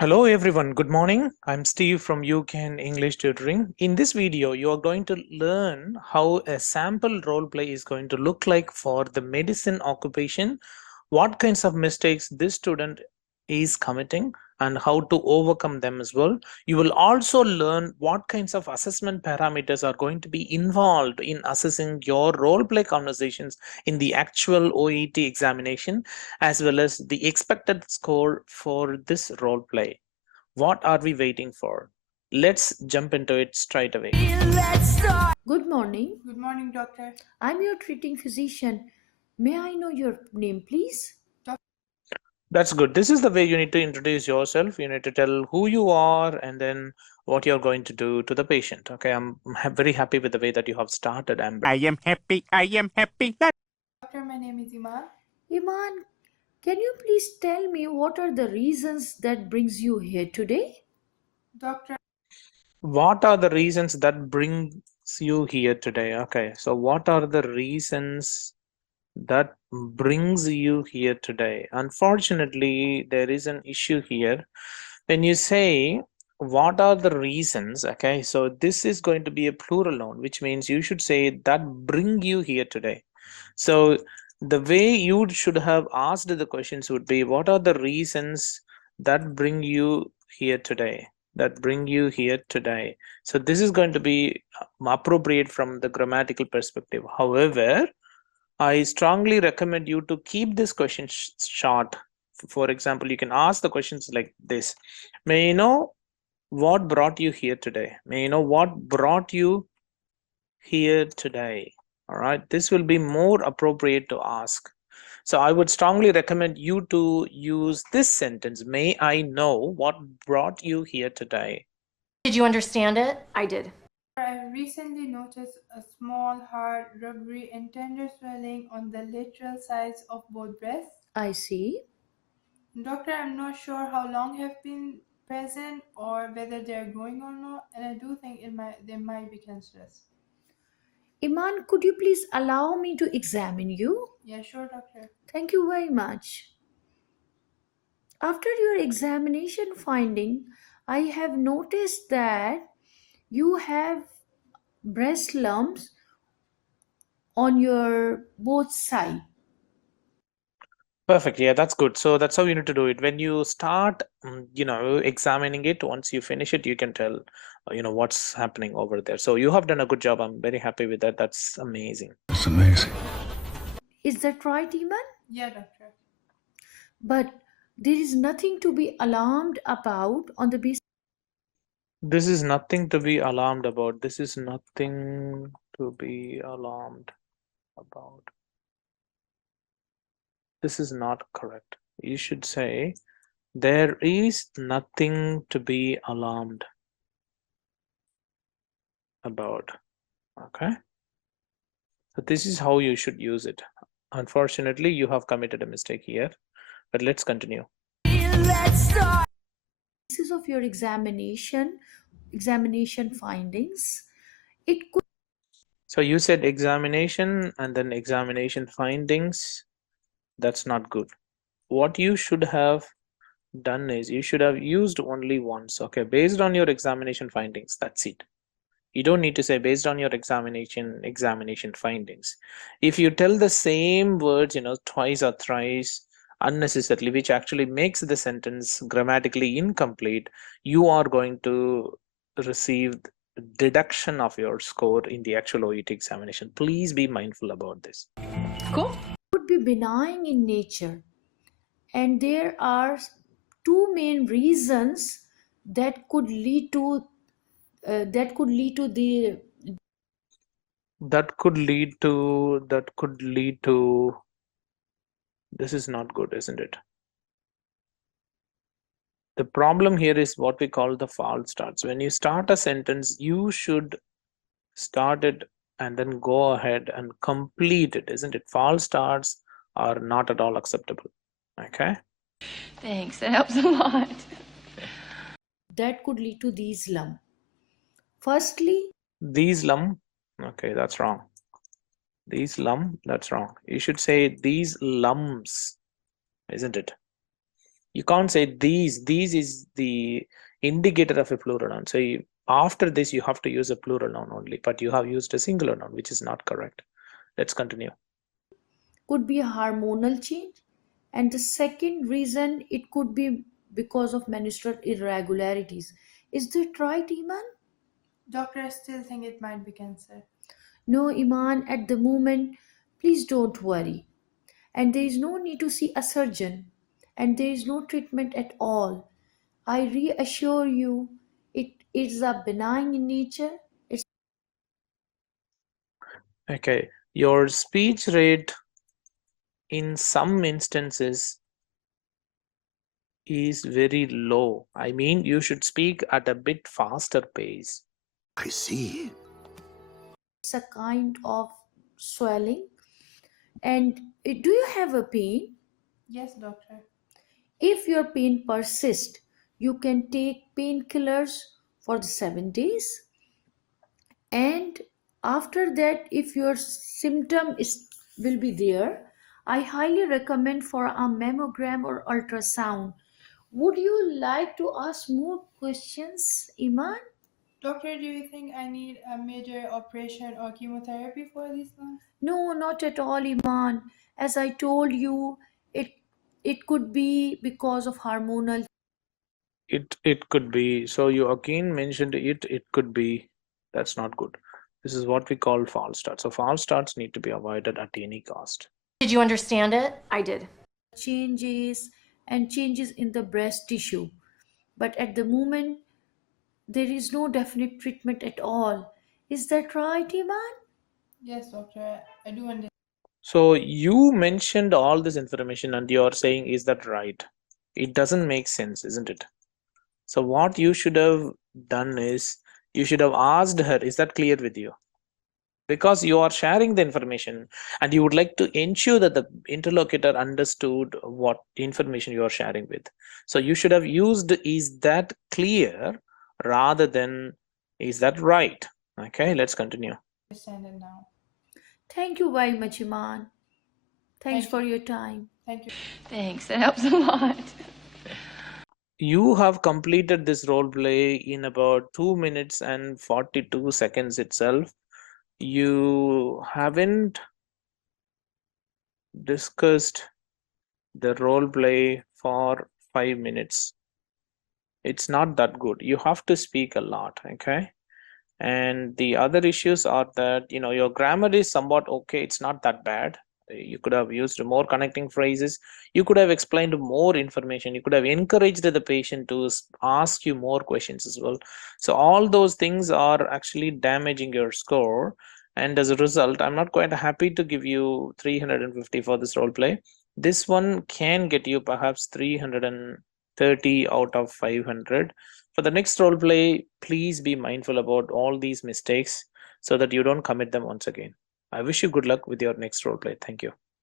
Hello everyone, good morning. I'm Steve from UCAN English Tutoring. In this video, you are going to learn how a sample role play is going to look like for the medicine occupation, what kinds of mistakes this student is committing and how to overcome them as well. You will also learn what kinds of assessment parameters are going to be involved in assessing your role play conversations in the actual OET examination, as well as the expected score for this role play. What are we waiting for? Let's jump into it straight away. Good morning. Good morning, doctor. I'm your treating physician. May I know your name, please? That's good. This is the way you need to introduce yourself. You need to tell who you are and then what you're going to do to the patient. Okay, I'm very happy with the way that you have started, Amber. I am happy. Doctor, my name is Iman. Iman, can you please tell me what are the reasons that brings you here today? Doctor, What are the reasons that brings you here today? Okay, so what are the reasons that brings you here today? Unfortunately, there is an issue here. When you say what are the reasons, okay, so this is going to be a plural noun, which means you should say that bring you here today. So the way you should have asked the questions would be, what are the reasons that bring you here today? That bring you here today. So this is going to be appropriate from the grammatical perspective. However, I strongly recommend you to keep this question short. For example, you can ask the questions like this. May you know what brought you here today? May you know what brought you here today? All right, this will be more appropriate to ask. So I would strongly recommend you to use this sentence. May I know what brought you here today? Did you understand it? I did. I recently noticed a small, hard, rubbery, and tender swelling on the lateral sides of both breasts. I see. Doctor, I'm not sure how long have been present or whether they are growing or not, and I do think they might be cancerous. Iman, could you please allow me to examine you? Yeah, sure, doctor. Thank you very much. After your examination finding, I have noticed that you have breast lumps on your both sides. Perfect. Yeah, that's good. So that's how you need to do it. When you start, examining it, once you finish it, you can tell, what's happening over there. So you have done a good job. I'm very happy with that. That's amazing. It's amazing. Is that right, Iman? Yeah, doctor. But there is nothing to be alarmed about on the basis. This is nothing to be alarmed about. This is nothing to be alarmed about. This is not correct. You should say, there is nothing to be alarmed about. Okay. So this is how you should use it. Unfortunately, you have committed a mistake here, but let's continue. Basis of your examination findings, it could. So you said examination and then examination findings. That's not good. What you should have done is you should have used only once. Okay, based on your examination findings, that's it. You don't need to say based on your examination findings. If you tell the same words, twice or thrice unnecessarily, which actually makes the sentence grammatically incomplete, you are going to receive deduction of your score in the actual OET examination. Please be mindful about this. Cool. Could be benign in nature, and there are two main reasons that could lead to the That could lead to this is not good, isn't it? The problem here is what we call the false starts. When you start a sentence, you should start it and then go ahead and complete it, isn't it? False starts are not at all acceptable. Okay. Thanks. That helps a lot. that could lead to these lump. Firstly, These lump. Okay, that's wrong. These lump, that's wrong. You should say these lumps, isn't it? You can't say these. These is the indicator of a plural noun. So after this, you have to use a plural noun only, but you have used a singular noun, which is not correct. Let's continue. Could be a hormonal change. And the second reason, it could be because of menstrual irregularities. Is that right, Iman? Doctor, I still think it might be cancer. No, Iman, at the moment, please don't worry. And there is no need to see a surgeon. And there is no treatment at all. I reassure you, it is a benign in nature. It's Okay, your speech rate in some instances is very low. I mean, you should speak at a bit faster pace. I see. a kind of swelling. And do you have a pain? Yes, doctor. If your pain persists, you can take painkillers for the 7 days. And after that, if your symptom is will be there, I highly recommend for a mammogram or ultrasound. Would you like to ask more questions, Iman? Doctor, do you think I need a major operation or chemotherapy for these lumps? No, not at all, Iman. As I told you, it it could be because of hormonal. It could be. So you again mentioned it could be. That's not good. This is what we call false starts. So false starts need to be avoided at any cost. Did you understand it? I did. Changes and changes in the breast tissue. But at the moment, there is no definite treatment at all. Is that right, Iman? Yes, doctor, I do understand. So you mentioned all this information and you're saying, is that right? It doesn't make sense, isn't it? So what you should have done is you should have asked her, is that clear with you? Because you are sharing the information and you would like to ensure that the interlocutor understood what information you are sharing with. So you should have used, is that clear, rather than, is that right? Okay, let's continue. Understand it now. Thank you very much, Iman. Thanks Thank for you. your time. Thank you. Thanks, that helps a lot. You have completed this role play in about 2 minutes and 42 seconds itself. You haven't discussed the role play for 5 minutes. It's not that good. You have to speak a lot, okay? And the other issues are that, your grammar is somewhat okay. It's not that bad. You could have used more connecting phrases. You could have explained more information. You could have encouraged the patient to ask you more questions as well. So all those things are actually damaging your score. And as a result, I'm not quite happy to give you 350 for this role play. This one can get you perhaps 330 out of 500. For the next role play, please be mindful about all these mistakes so that you don't commit them once again. I wish you good luck with your next role play. Thank you.